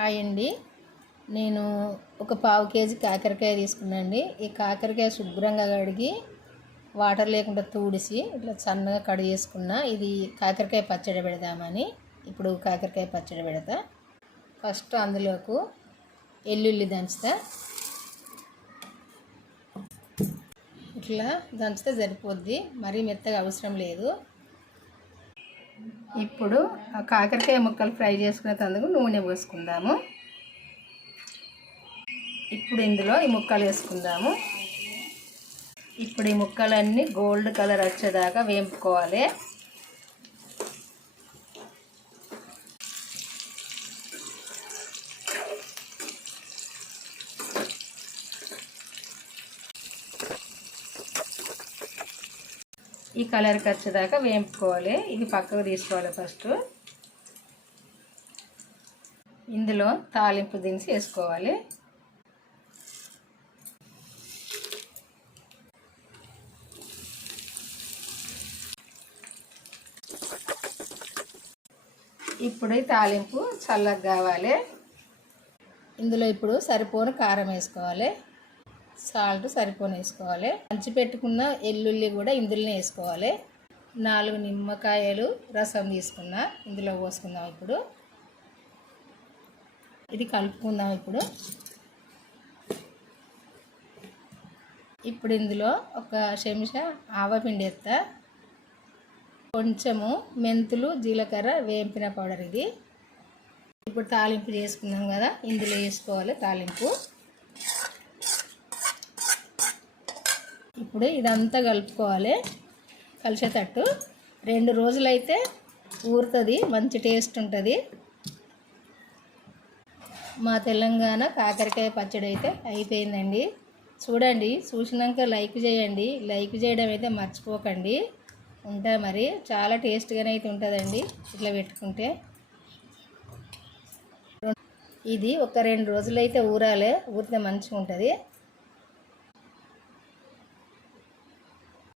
Hi అండి. నేను ఒక పావు కేజీ కాకరకాయ తీసుకున్నాండి. ఈ కాకరకాయ శుభ్రంగా కడిగి వాటర్ లేకుండా తూడిసి ఇట్లా సన్నగా కట్ చేసుకున్నా. ఇది కాకరకాయ పచ్చడి పెడదామని. ఇప్పుడు కాకరకాయ పచ్చడి పెడతా. ఫస్ట్ అందులోకి ఎల్లుల్లి దంచుతా. ఇట్లా దంచితే సరిపోద్ది, మరీ మెత్తగా అవసరం లేదు. ఇప్పుడు ఆ కాకరకాయ ముక్కలు ఫ్రై చేసుకునేందుకు నూనె పోసుకుందాము. ఇప్పుడు ఇందులో ఈ ముక్కలు వేసుకుందాము. ఇప్పుడు ఈ ముక్కలన్నీ గోల్డ్ కలర్ వచ్చేదాకా వేపుకోవాలి. ఈ కలర్కి వచ్చేదాకా వేపుకోవాలి. ఇది పక్కకు తీసుకోవాలి. ఫస్ట్ ఇందులో తాలింపు దినుసు వేసుకోవాలి. ఇప్పుడు ఈ తాలింపు చల్లగా కావాలి. ఇందులో ఇప్పుడు సరిపోను కారం వేసుకోవాలి. సాల్ట్ సరిపోను వేసుకోవాలి. దంచి పెట్టుకున్న ఎల్లుల్లి కూడా ఇందులోనే వేసుకోవాలి. 4 నిమ్మకాయలు రసం తీసుకున్నా ఇందులో పోసుకుందాం. ఇప్పుడు ఇది కలుపుకుందాం. ఇప్పుడు ఇందులో ఒక చెంచా ఆవపిండి వేస్తా. కొంచెము మెంతులు, జీలకర్ర వేంపిన పౌడర్ ఇది. ఇప్పుడు తాలింపు చేసుకున్నాం కదా, ఇందులో వేసుకోవాలి తాలింపు. ఇప్పుడు ఇదంతా కలుపుకోవాలి కలిసేటట్టు. 2 రోజులైతే ఊరుతుంది, మంచి టేస్ట్ ఉంటుంది. మా తెలంగాణ కాకరకాయ పచ్చడి అయితే అయిపోయిందండి. చూడండి, చూసినాక లైక్ చేయండి. లైక్ చేయడం అయితే మర్చిపోకండి. ఉంటా మరి. చాలా టేస్ట్గానే అయితే ఉంటుందండి ఇట్లా పెట్టుకుంటే. ఇది ఒక 2 రోజులైతే ఊరాలి. ఊరితే మంచిగా ఉంటుంది.